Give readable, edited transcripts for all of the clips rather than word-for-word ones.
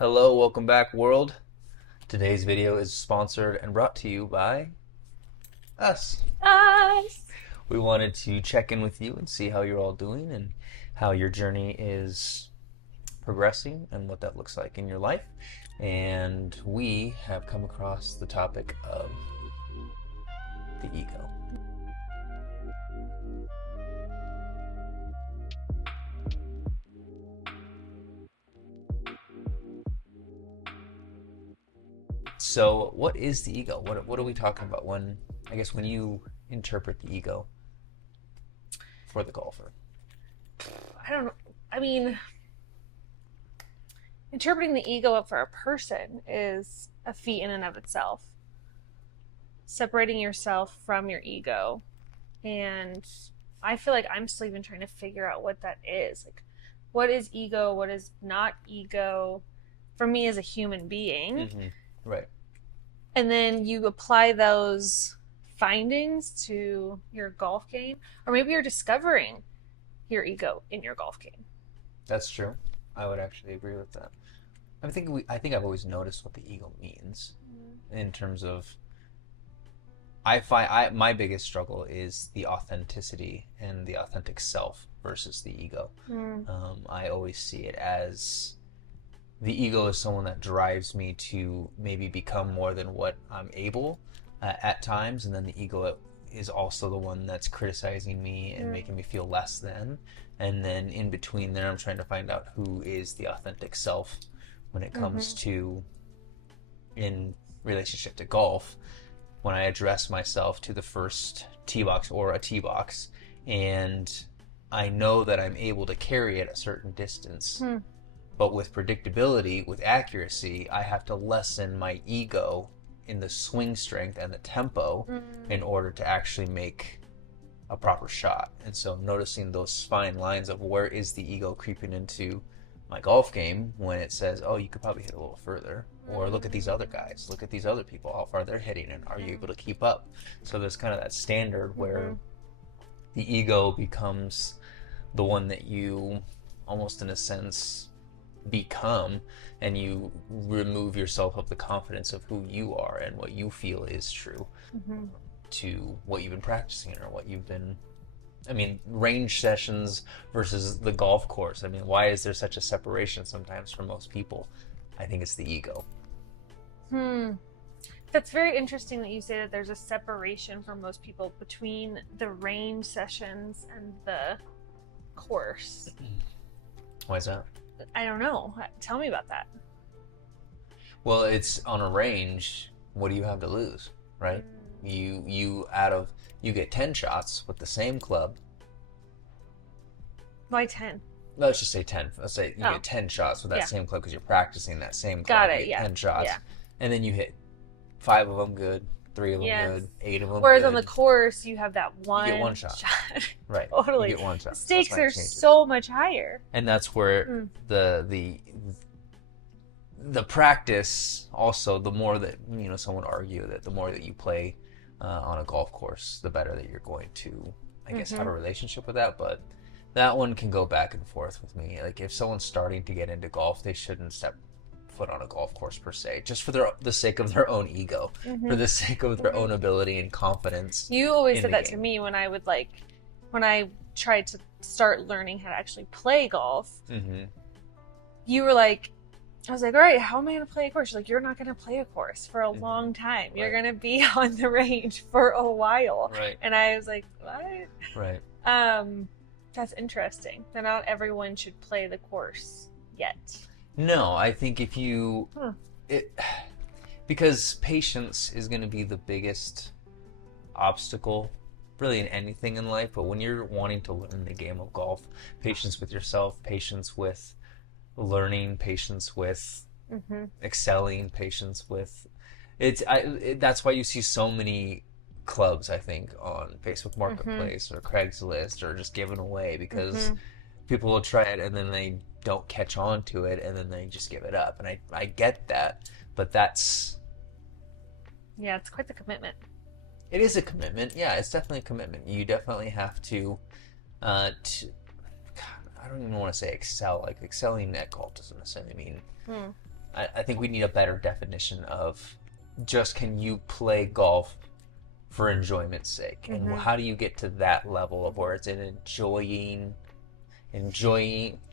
Hello, welcome back, world. Today's video is sponsored and brought to you by us. Us. We wanted to check in with you and see how you're all doing and how your journey is progressing and what that looks like in your life. And we have come across the topic of the ego. So, what is the ego? What are we talking about when you interpret the ego for the golfer? I don't know. I mean, interpreting the ego for a person is a feat in and of itself. Separating yourself from your ego. And I feel like I'm still even trying to figure out what that is. Like, what is ego? What is not ego for me as a human being? Mm-hmm. Right. And then you apply those findings to your golf game, or maybe you're discovering your ego in your golf game. That's true. I would actually agree with that. I think I've always noticed what the ego means in terms of my biggest struggle is the authenticity and the authentic self versus the ego. Mm. I always see it as the ego is someone that drives me to maybe become more than what I'm able at times, and then the ego is also the one that's criticizing me and making me feel less than. And then in between there, I'm trying to find out who is the authentic self when it comes to in relationship to golf. When I address myself to the first tee box or a tee box, and I know that I'm able to carry it a certain distance. But with predictability, with accuracy, I have to lessen my ego in the swing strength and the tempo in order to actually make a proper shot. And so noticing those fine lines of where is the ego creeping into my golf game when it says, oh, you could probably hit a little further. Or look at these other guys. Look at these other people, how far they're hitting, and are you able to keep up? So there's kind of that standard where the ego becomes the one that you almost in a sense become, and you remove yourself of the confidence of who you are and what you feel is true to what you've been practicing or what you've been range sessions versus the golf course. Why is there such a separation sometimes for most people? I think it's the ego. That's very interesting that you say that there's a separation for most people between the range sessions and the course. Why is that? I don't know. Tell me about that. Well, it's on a range. What do you have to lose, right? You get 10 shots with the same club. Why 10? Let's just say 10. Let's say you get 10 shots with that same club because you're practicing that same club. Got You it, get 10 shots. Yeah. And then you hit 5 of them good, 3 of them Yes. good, 8 of them Whereas good. on the course, you have that You get one shot. Right. Totally. You get one shot. The stakes That's why it are changes. so much higher. And that's where the practice also, the more that, some would argue that the more that you play on a golf course, the better that you're going to, I guess, have a relationship with that. But that one can go back and forth with me. Like, if someone's starting to get into golf, they shouldn't step foot on a golf course per se, just for the sake of their own ego, for the sake of their own ability and confidence. You always in said the that game. to me when I tried to start learning how to actually play golf. You were like, I was like, all right, how am I going to play a course? You're like, you're not going to play a course for a long time. You're going to be on the range for a while. Right. And I was like, what? Right. That's interesting. That not everyone should play the course yet. No, I think if you... because patience is going to be the biggest obstacle really in anything in life, but when you're wanting to learn the game of golf, patience with yourself, patience with learning, patience with excelling, patience with... that's why you see so many clubs, I think, on Facebook Marketplace or Craigslist or just given away, because people will try it and then they don't catch on to it and then they just give it up. And I get that, but that's... Yeah, it's quite the commitment. It is a commitment. Yeah, it's definitely a commitment. You definitely have to God, I don't even want to say excel. Like, excelling at golf doesn't necessarily mean I think we need a better definition of just can you play golf for enjoyment's sake, and how do you get to that level of where it's an enjoying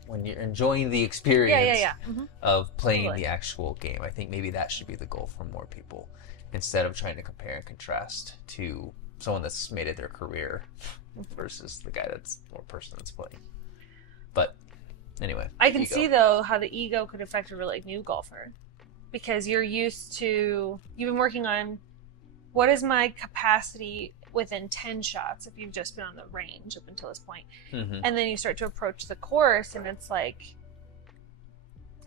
when you're enjoying the experience of playing the actual game. I think maybe that should be the goal for more people, instead of trying to compare and contrast to someone that's made it their career versus the guy that's or person that's playing. But anyway, I can see though how the ego could affect a really new golfer, because you've been working on what is my capacity within 10 shots if you've just been on the range up until this point. And then you start to approach the course and it's like,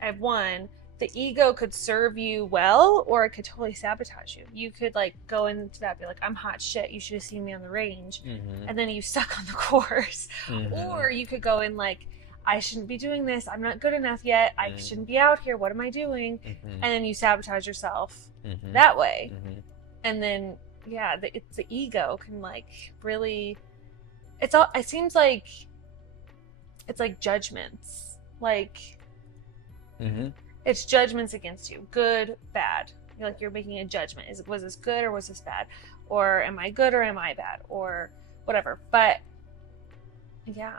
I've won. The ego could serve you well, or it could totally sabotage you. You could like go into that, be like, I'm hot shit, you should have seen me on the range. And then you suck on the course. Or you could go in like, I shouldn't be doing this, I'm not good enough yet, I shouldn't be out here, what am I doing? And then you sabotage yourself that way. And then it's the ego can like really, it seems like it's like judgments, like it's judgments against you, good, bad. You're making a judgment. Was this good or was this bad? Or am I good or am I bad? Or whatever. But yeah.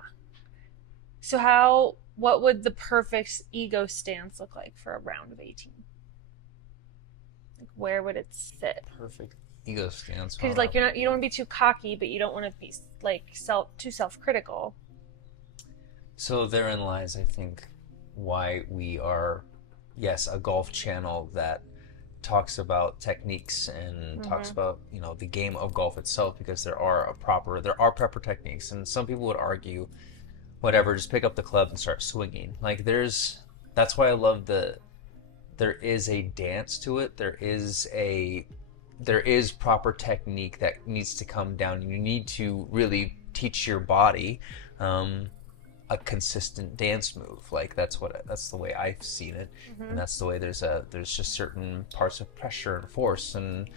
So what would the perfect ego stance look like for a round of 18? Like, where would it sit? Perfect ego stance. Because like you don't want to be too cocky, but you don't want to be like too self-critical. So therein lies, I think, why we are, yes, a golf channel that talks about techniques and talks about the game of golf itself, because there are proper techniques, and some people would argue, whatever, just pick up the club and start swinging. Like that's why I love there is a dance to it. There is proper technique that needs to come down. You need to really teach your body a consistent dance move. Like that's the way I've seen it, and that's the way there's just certain parts of pressure and force and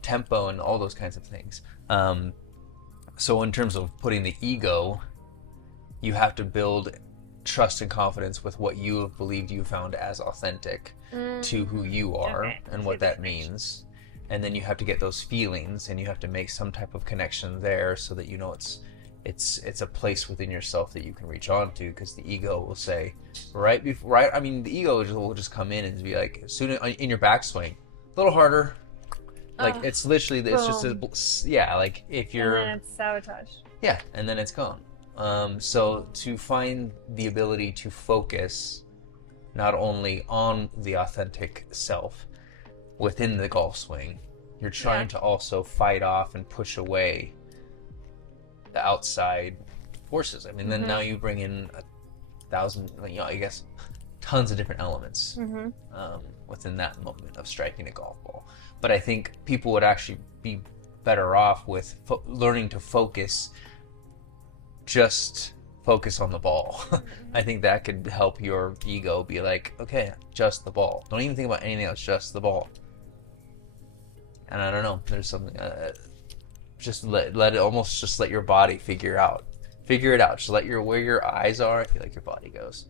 tempo and all those kinds of things. So in terms of putting the ego, you have to build trust and confidence with what you have believed you found as authentic to who you are and what that means. And then you have to get those feelings, and you have to make some type of connection there, so that it's a place within yourself that you can reach on to, because the ego will say the ego will just come in and be like, soon in your backswing, a little harder. Like it's literally, it's just like if you're, and then it's sabotage. Yeah, and then it's gone. So to find the ability to focus not only on the authentic self within the golf swing, you're trying to also fight off and push away the outside forces. I mean, then now you bring in 1,000, I guess, tons of different elements within that moment of striking a golf ball. But I think people would actually be better off with learning to focus on the ball. I think that could help your ego be like, okay, just the ball. Don't even think about anything else, just the ball. And I don't know, there's something, just let your body figure it out. Just where your eyes are, I feel like your body goes.